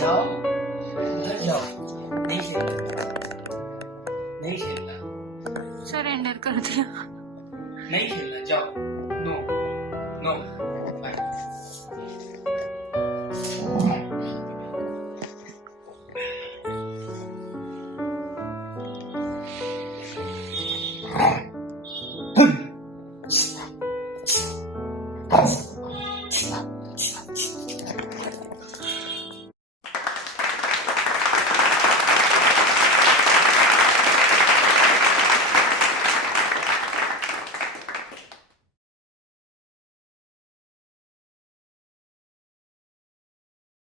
जाओ उधर जाओ, नहीं खेलना, नहीं खेलना, सरेंडर कर दिया। नहीं खेलना, जाओ। No no bye.